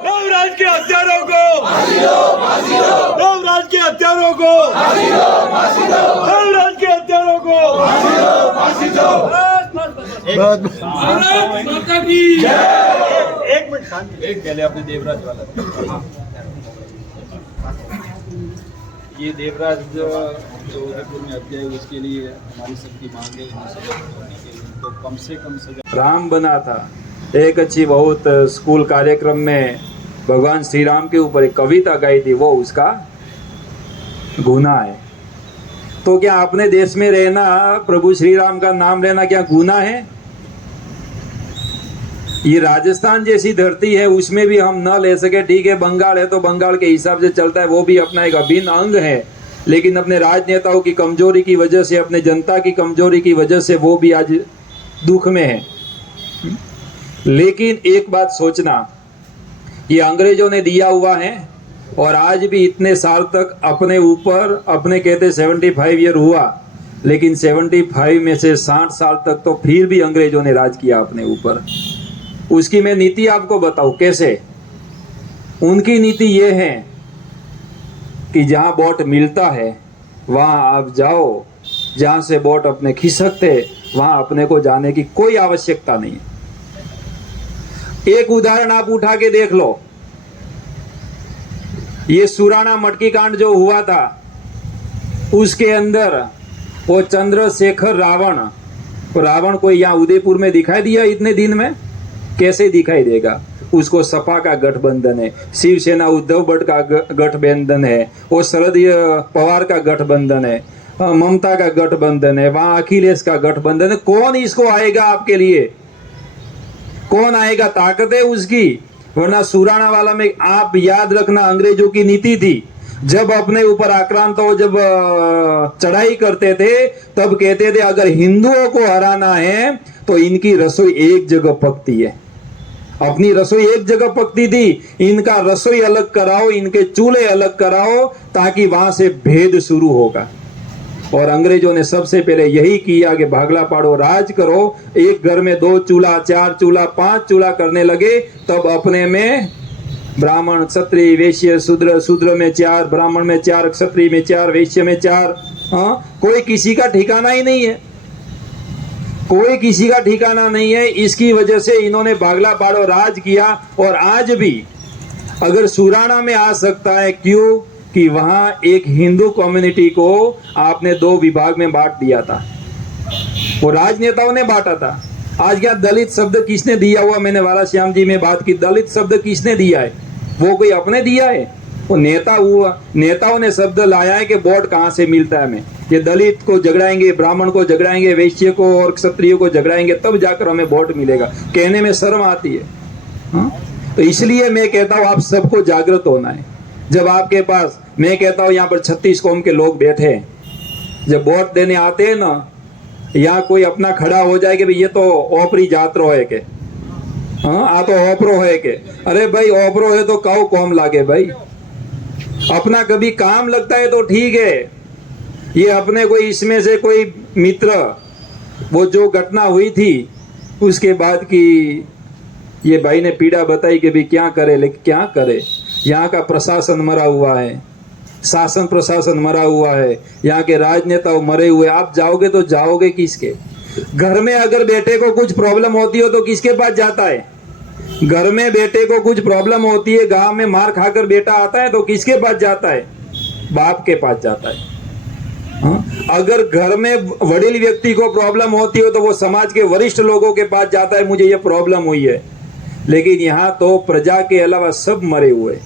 देवराज के हत्यारों को देवराज के हत्यारों को देवराज के हत्यारों को एक मिनट एक पहले आपने देवराज वाला ये देवराज जो उदयपुर में हत्या है उसके लिए हमारी सबकी मांग है तो कम से कम सजा। राम बना था एक अच्छी बहुत स्कूल कार्यक्रम में भगवान श्री राम के ऊपर एक कविता गाई थी, वो उसका गुनाह है। तो क्या अपने देश में रहना, प्रभु श्री राम का नाम लेना क्या गुनाह है? ये राजस्थान जैसी धरती है उसमें भी हम न ले सके, ठीक है। बंगाल है तो बंगाल के हिसाब से चलता है, वो भी अपना एक अभिन्न अंग है, लेकिन अपने राजनेताओं की कमजोरी की वजह से, अपने जनता की कमजोरी की वजह से वो भी आज दुख में है। लेकिन एक बात सोचना, ये अंग्रेजों ने दिया हुआ है और आज भी इतने साल तक अपने ऊपर, अपने कहते 75 ईयर हुआ, लेकिन 75 में से 60 साल तक तो फिर भी अंग्रेजों ने राज किया अपने ऊपर। उसकी मैं नीति आपको बताऊं कैसे। उनकी नीति ये है कि जहां बोट मिलता है वहां आप जाओ, जहां से बोट अपने खिसकते वहां अपने को जाने की कोई आवश्यकता नहीं है। एक उदाहरण आप उठा के देख लो, ये सुराना मटकी कांड जो हुआ था उसके अंदर वो चंद्रशेखर रावण कोई यहाँ उदयपुर में दिखाई दिया इतने दिन में? कैसे दिखाई देगा? उसको सपा का गठबंधन है, शिवसेना उद्धव भट्ट का गठबंधन है, वो शरद पवार का गठबंधन है, ममता का गठबंधन है, वहां अखिलेश का गठबंधन है। कौन इसको आएगा आपके लिए? कौन आएगा? ताकत है उसकी। वरना सुराना वाला में आप याद रखना, अंग्रेजों की नीति थी, जब अपने ऊपर आक्रांत हो, जब चढ़ाई करते थे तब कहते थे अगर हिंदुओं को हराना है तो इनकी रसोई एक जगह पकती है। अपनी रसोई एक जगह पकती थी, इनका रसोई अलग कराओ, इनके चूल्हे अलग कराओ, ताकि वहां से भेद शुरू होगा। और अंग्रेजों ने सबसे पहले यही किया कि भागला पाड़ो, राज करो। एक घर में 2 चूल्हा, 4 चूल्हा, 5 चूल्हा करने लगे, तब अपने में ब्राह्मण, क्षत्रिय, वैश्य, शूद्र में 4, ब्राह्मण में 4, क्षत्रिय में 4, वैश्य में 4। कोई किसी का ठिकाना ही नहीं है, कोई किसी का ठिकाना नहीं है। इसकी वजह से इन्होंने भागला पाड़ो राज किया। और आज भी अगर सुराना में आ सकता है, क्यों? कि वहां एक हिंदू कम्युनिटी को आपने 2 विभाग में बांट दिया था, वो राजनेताओं ने बांटा था। आज क्या दलित शब्द किसने दिया हुआ? मैंने वाला श्याम जी में बात की, दलित शब्द किसने दिया है? वो कोई अपने दिया है? वो नेता हुआ, नेताओं ने शब्द लाया है कि वोट कहाँ से मिलता है हमें। ये दलित को झगड़ाएंगे, ब्राह्मण को झगड़ाएंगे, वैश्य को और क्षत्रिय को झगड़ाएंगे, तब जाकर हमें वोट मिलेगा। कहने में शर्म आती है। तो इसलिए मैं कहता हूँ आप सबको जागृत होना है। जब आपके पास, मैं कहता हूँ यहाँ पर 36 कौम के लोग बैठे हैं, जब वोट देने आते हैं ना, यहाँ कोई अपना खड़ा हो जाए कि भाई ये तो ओपरी जात्रो है के, आ तो ओपरो है के। अरे भाई ओपरो है तो काऊ कौम लागे भाई, अपना कभी काम लगता है तो ठीक है। ये अपने कोई इसमें से कोई मित्र, वो जो घटना हुई थी उसके बाद की ये भाई ने पीड़ा बताई कि भाई क्या करे, लेकिन क्या करे, यहाँ का प्रशासन मरा हुआ है, शासन प्रशासन मरा हुआ है, यहाँ के राजनेता मरे हुए। आप जाओगे तो जाओगे किसके घर में? अगर बेटे को कुछ प्रॉब्लम होती हो तो किसके पास जाता है? घर में बेटे को कुछ प्रॉब्लम होती है, गांव में मार खाकर बेटा आता है तो किसके पास जाता है? बाप के पास जाता है। अगर घर में वडील व्यक्ति को प्रॉब्लम होती हो तो वो समाज के वरिष्ठ लोगों के पास जाता है, मुझे ये प्रॉब्लम हुई है। लेकिन यहाँ तो प्रजा के अलावा सब मरे हुए।